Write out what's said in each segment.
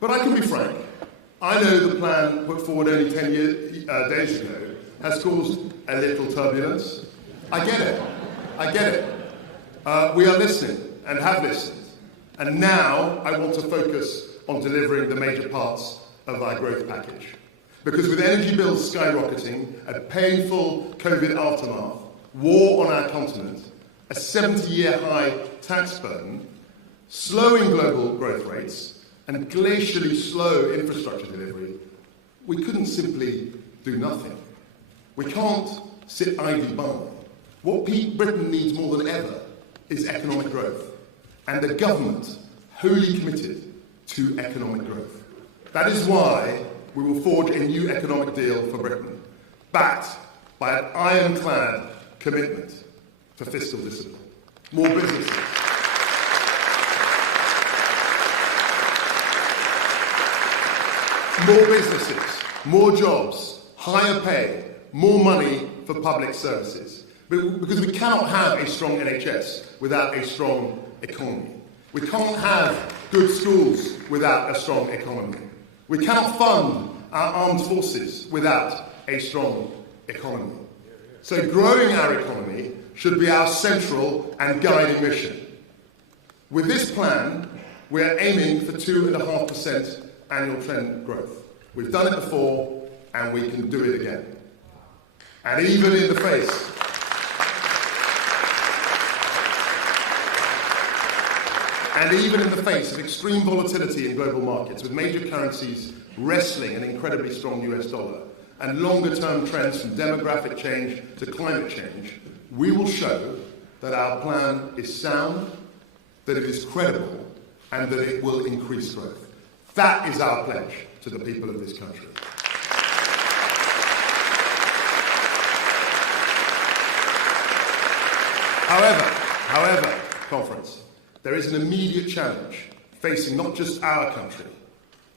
But I can be frank. I know the plan put forward only 10 days ago has caused a little turbulence. I get it. We are listening and have listened. And now I want to focus on delivering the major parts of our growth package. Because with energy bills skyrocketing, a painful COVID aftermath, war on our continent, a 70-year high tax burden, slowing global growth rates, and glacially slow infrastructure delivery, we couldn't simply do nothing. We can't sit idly by. What Britain needs more than ever is economic growth, and the government wholly committed to economic growth. That is why we will forge a new economic deal for Britain, backed by an ironclad commitment to fiscal discipline. More businesses. More businesses, more jobs, higher pay, more money for public services. Because we cannot have a strong NHS without a strong economy. We can't have good schools without a strong economy. We cannot fund our armed forces without a strong economy. So growing our economy should be our central and guiding mission. With this plan, we are aiming for 2.5% annual trend growth. We've done it before, and we can do it again. And even in the face of extreme volatility in global markets, with major currencies wrestling an incredibly strong US dollar, and longer-term trends from demographic change to climate change, we will show that our plan is sound, that it is credible, and that it will increase growth. That is our pledge to the people of this country. However, conference, there is an immediate challenge facing not just our country,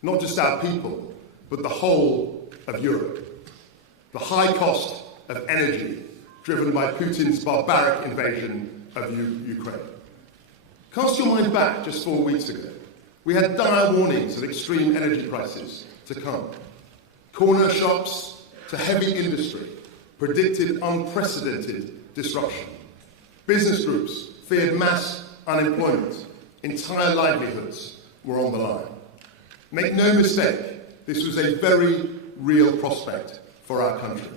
not just our people, but the whole of Europe. The high cost of energy driven by Putin's barbaric invasion of Ukraine. Cast your mind back just 4 weeks ago. We had dire warnings of extreme energy prices to come. Corner shops to heavy industry predicted unprecedented disruption. Business groups feared mass unemployment. Entire livelihoods were on the line. Make no mistake, this was a very real prospect for our country.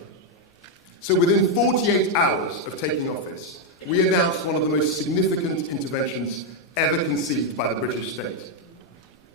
So within 48 hours of taking office, we announced one of the most significant interventions ever conceived by the British state.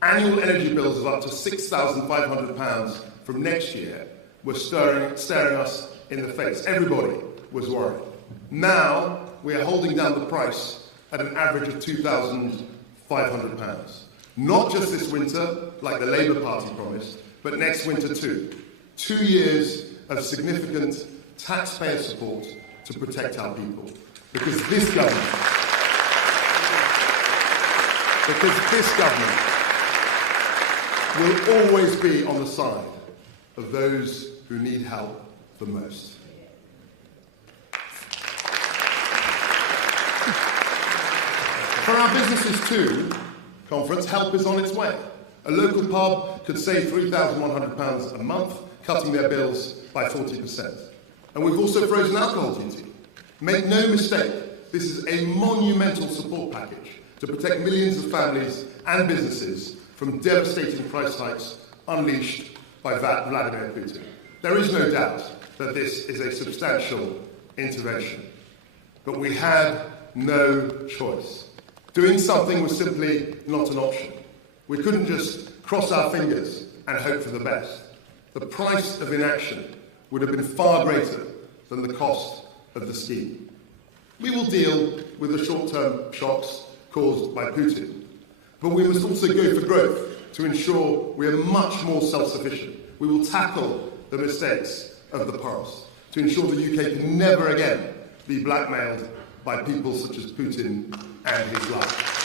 Annual energy bills of up to £6,500 from next year were staring us in the face. Everybody was worried. Now we are holding down the price at an average of £2,500. Not just this winter, like the Labour Party promised, but next winter too. 2 years of significant taxpayer support to protect our people. Because this government will always be on the side of those who need help the most. For our businesses too, conference, help is on its way. A local pub could save £3,100 a month, cutting their bills by 40%. And we've also frozen alcohol duty. Make no mistake, this is a monumental support package to protect millions of families and businesses from devastating price hikes unleashed by Vladimir Putin. There is no doubt that this is a substantial intervention. But we had no choice. Doing something was simply not an option. We couldn't just cross our fingers and hope for the best. The price of inaction would have been far greater than the cost of the scheme. We will deal with the short-term shocks caused by Putin, but we must also go for growth to ensure we are much more self-sufficient. We will tackle the mistakes of the past to ensure the UK can never again be blackmailed by people such as Putin and his like.